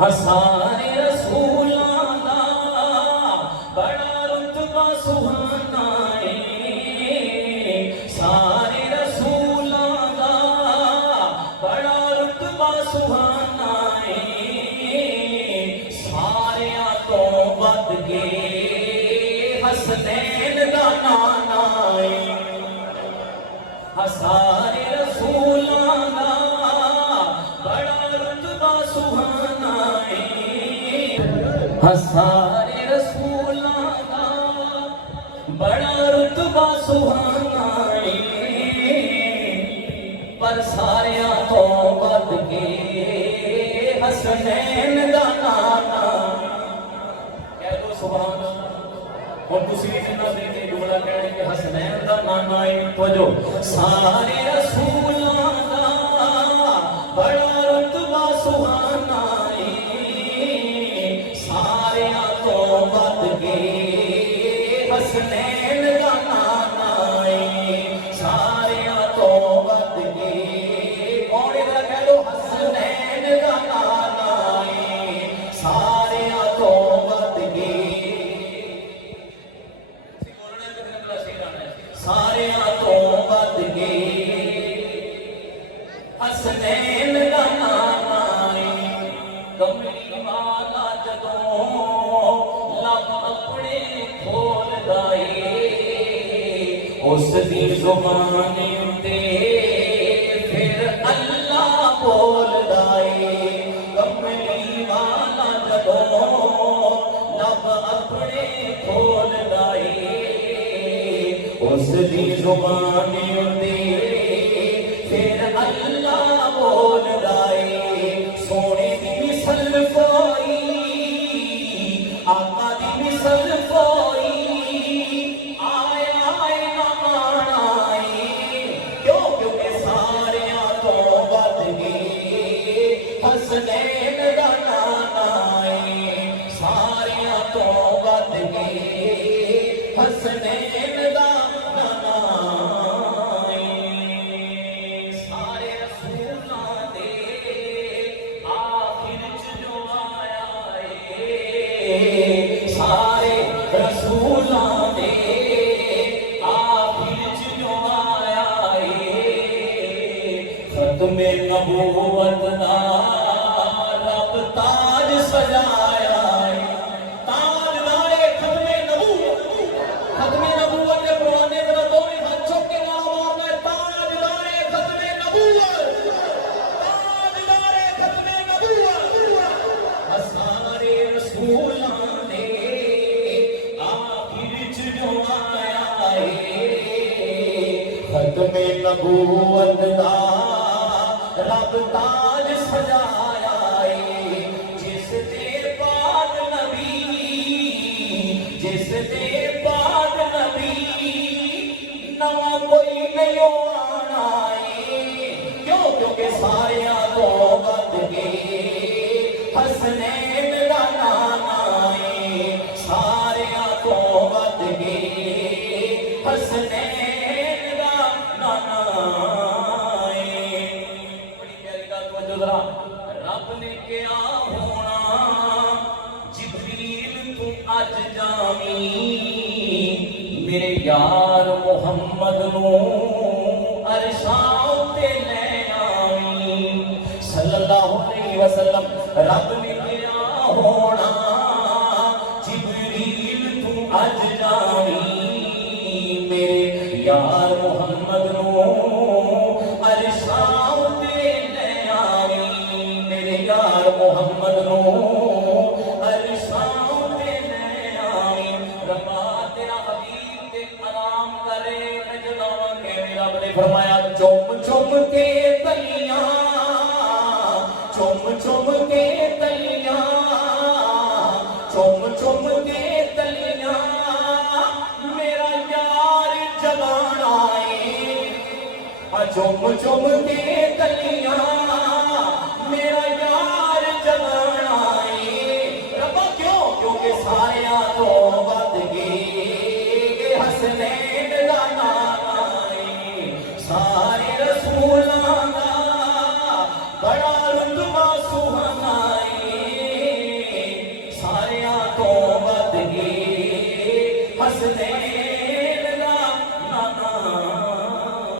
سارے رسولاں دا بڑا رتبہ سبحانہ سارے رسولاں دا بڑا رتبہ سبحانہ ساریاں تو ود کے حسنین دا نانا سارے رسولاں دا بڑا رتبہ سبحانہ سارے رسولاں دا بڑا رتبہ سبحانہ پر ساریاں تو ود کے حسنین دا نانا کہہ دو سبحان اللہ اور دوسری جنہ دیتے جملہ کہنے کہ حسنین دا نانا ہے توجہ سارے رسولاں دا بڑا رتبہ سبحانہ ساریاں تو ود کے حسنین دا نانا ساریاں تو ود کے کون ادھر کہہ لو حسنین دا نانا ساریاں تو ود کے ساریاں تو ود کے حسنین دا نانا کملی والا جدوں لب اپنے کھول دائے اس دی زبان تے پھر اللہ بول دائے کملی والا جدوں لب اپنے کھول دائے اس دی زبان تے پھر اللہ بول دائے سونے دی مثل کوئی آقا دی مثل کوئی آئے آئے نہ مانائے کیونکہ ساریاں تو ود کے حسنین دا نانا ساریاں تو ود کے حسنین دا نانا سارے رسولاں دے آخر چ جو آیا سارے رسولاں دے آخر چ جو آیا ختم نبوت دا رب تاج سجایا تاجدارے ختم نبوت کے پرانے ذرا دونوں ہاتھ چوک کے نعرہ مارنا ہے تاجدارے ختم نبوت تاجدارے ختم نبوت سارے رسولاں دے آخر چ جو آیا ختم نبوت دا رب تاج سجایا جس دے بعد نبی جس دے بعد نبی نواں کوئی نہیں آنا کیونکہ ساریاں تو ود کے حسنین دا نانا ساریاں تو ود کے حسنین دا نانا رب نے کیا ہونا جبریل تو اج جامی میرے یار محمد نو عرشاں تے لے آمی صلی اللہ علیہ وسلم رب نے کیا ہونا جبریل تو اج جامی میرے یار محمد نو عرشاں محمد نو عرشاں تے لے آئی ربا تیرا حبیب تے آرام کرے نجداں کے رب نے فرمایا چم چم کے تلیاں چم چم کے تلیاں چم چم کے تلیاں میرا یار جگانا ہے چم چم کے تلیاں